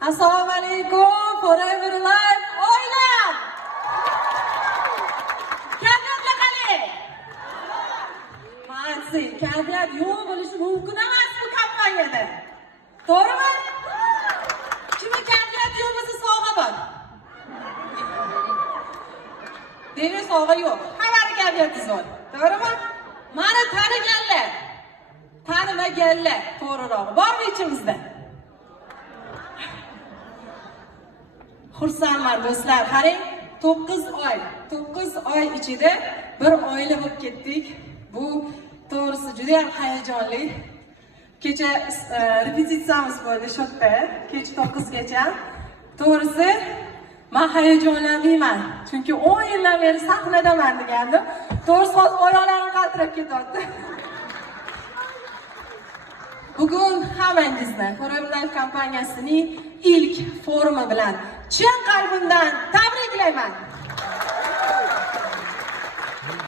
Assalomu alaykum, Forever Life oilam. Kayfiyatlar qalay? Ma'lum, kayfiyat yo'q bo'lishi mumkin emas bu kompaniyada. To'g'rimi? Kimga kayfiyat yo'q bo'lsa sovg'a bor. Demak, sovg'a yo'q. Hammaning kayfiyatingiz bor. To'g'rimi? Meni taniganlar, tanimaganlar, to'g'rirog'i bormi ichimizda? Xursandman do'stlar, qarang, 9 oy ichida bir oila bo'lib ketdik. Bu to'g'risi juda ham hayajonli. Kecha repetitsiyamiz bo'ldi shu yerda, kech 9 gacha. To'g'risi men hayajonlanmayman, chunki 10 yildan beri sahnadaman degandim. To'g'risi oyoqlarim qaltirab ketyapti. Bugun hammangizni Forever Life kompaniyasining ilk forumi bilan chin qalbimdan tabriklayman.